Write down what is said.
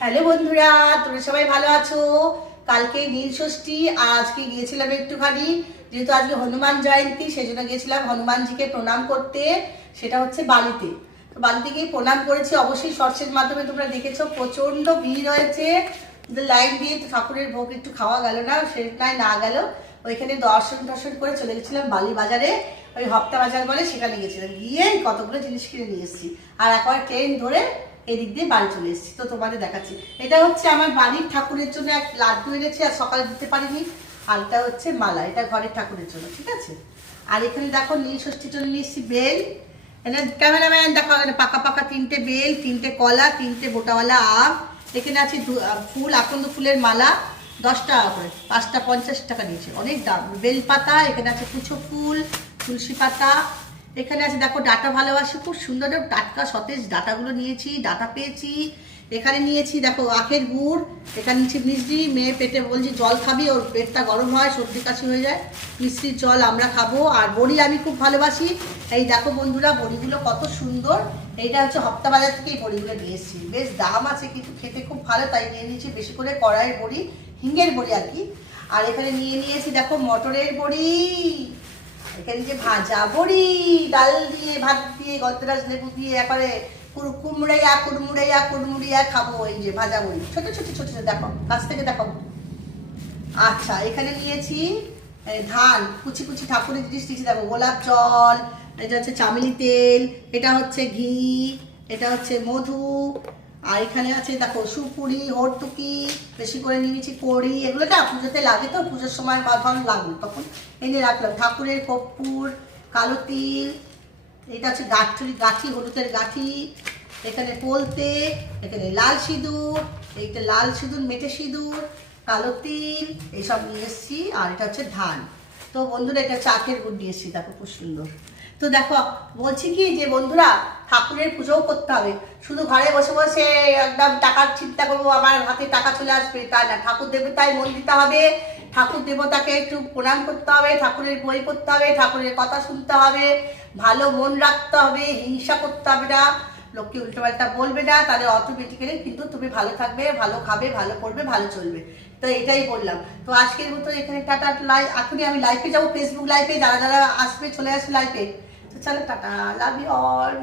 Hello বন্ধুরা, তোমরা সবাই ভালো আছো? কালকে নীল ষষ্ঠী, আজকে গিয়েছিলাম একটুখানি, যেহেতু আজকে হনুমান জয়ন্তী, সেই জন্য গিয়েছিলাম হনুমানজিকে প্রণাম করতে। সেটা হচ্ছে বালিতে। তো বালিতে গিয়ে প্রণাম করেছি, অবশ্যই শর্টসের মাধ্যমে তোমরা দেখেছো, প্রচণ্ড ভিড় হয়েছে। লাইন দিয়ে ঠাকুরের ভোগ একটু খাওয়া গেল না, সেটাই না গেল। ওইখানে দর্শন করে চলে গেছিলাম বালি বাজারে, ওই হপ্তা বাজার বলে, সেখানে গেছিলাম, গিয়ে কতগুলো জিনিস কিনে নিয়ে এসেছি। আর একবার ট্রেন ধরে এদিক দিয়ে বাড়ি চলে এসেছি। তো তোমাদের দেখাচ্ছি, এটা হচ্ছে আমার বাড়ির ঠাকুরের জন্য এক লাড্ডু এনেছি, আর সকালে দিতে পারিনি। আর এটা হচ্ছে মালা, এটা ঘরের ঠাকুরের জন্য, ঠিক আছে। আর এখানে দেখো নীল ষষ্ঠীর জন্য নিয়ে এসেছি বেল। এখানে ক্যামেরাম্যান দেখো, এখানে পাকা পাকা 3টে বেল, 3টে কলা, 3টে বোটাওয়ালা আম। এখানে আছে ফুল, আকন্দ ফুলের মালা, 10 টাকা করে, 5টা 50 টাকা নিয়েছে, অনেক দাম। বেল পাতা, এখানে আছে কুচো ফুল, তুলসী পাতা। এখানে আছে দেখো ডাটা ভালোবাসি, খুব সুন্দর টাটকা সতেজ ডাটাগুলো নিয়েছি, ডাটা পেয়েছি। এখানে নিয়েছি দেখো আখের গুড়, এখানে নিয়েছি মিষ্টি। মেয়ে পেটে বলছি জল খাবি, ওর পেটটা গরম হয়, সর্দি কাশি হয়ে যায়, মিষ্টির জল আমরা খাবো। আর বড়ি আমি খুব ভালোবাসি, এই দেখো বন্ধুরা বড়িগুলো কত সুন্দর। এইটা হচ্ছে হপ্তা বাজার থেকে এই বড়িগুলো নিয়ে এসেছি, বেশ দাম আছে কিন্তু খেতে খুব ভালো, তাই নিয়ে নিয়েছি বেশি করে। কড়াইয়ের বড়ি, হিঙ্গের বড়ি আর কি। আর এখানে নিয়ে নিয়েছি দেখো মটরের বড়ি, এখানে যে ভাজা বড়ি, ডাল দিয়ে, ভাত দিয়ে, গন্ধরাজ লেবু দিয়ে একেবারে কুড়মুড়াইয়া কুড়মুড়াইয়া কুড়মুড়িয়া খাবো। এই যে ভাজা বড়ি, ছোট ছোট ছোট ছোট, দেখো কাছ থেকে দেখো। আচ্ছা, এখানে নিয়েছি ধান, কুচি কুচি ঠাকুরের জিনিস নিয়েছি, দেখো গোলাপ জল, এটা হচ্ছে চামেলি তেল, এটা হচ্ছে ঘি, এটা হচ্ছে মধু। আর এখানে আছে দেখো সুপুরি, হরটুকি, বেশি করে নিয়েছি কড়ি, এগুলো না পুজোতে লাগে, তো পুজোর সময় ধরুন লাগবে তখন এনে রাখলাম। ঠাকুরের কর্পূর, কালো তিল, এটা হচ্ছে গাঠি, হলুদের গাঠি, এখানে পোলতে, এখানে লাল সিঁদুর, এইটা লাল সিঁদুর, মেটে সিঁদুর, কালো তিল, এইসব নিয়ে এসেছি। আর এটা হচ্ছে ধান। তো বন্ধুরা এটা চাকের গুড় নিয়ে এসেছি, দেখো খুব সুন্দর। তো দেখো বলছি কি যে বন্ধুরা, ঠাকুরের পুজোও করতে হবে, শুধু ঘরে বসে বসে একদম টাকার চিন্তা করবো, আমার হাতে টাকা চলে আসবে তাই না। ঠাকুর দেবতায় মন দিতে হবে, ঠাকুর দেবতাকে একটু প্রণাম করতে হবে, ঠাকুরের বই পড়তে হবে, ঠাকুরের কথা শুনতে হবে, ভালো মন রাখতে হবে, হিংসা করতে হবে না, লোককে উল্টোপাল্টা বলবে না, তাহলে অটোমেটিক্যালি কিন্তু তুমি ভালো থাকবে, ভালো খাবে, ভালো পড়বে, ভালো চলবে। তো এটাই বললাম। তো আজকের মতো এখানে টাটা। এখনই আমি লাইভে যাবো, ফেসবুক লাইভে, যারা যারা আসবে চলে আসবে লাইভে। তো চলো টাটা, লাভ ইউ অল।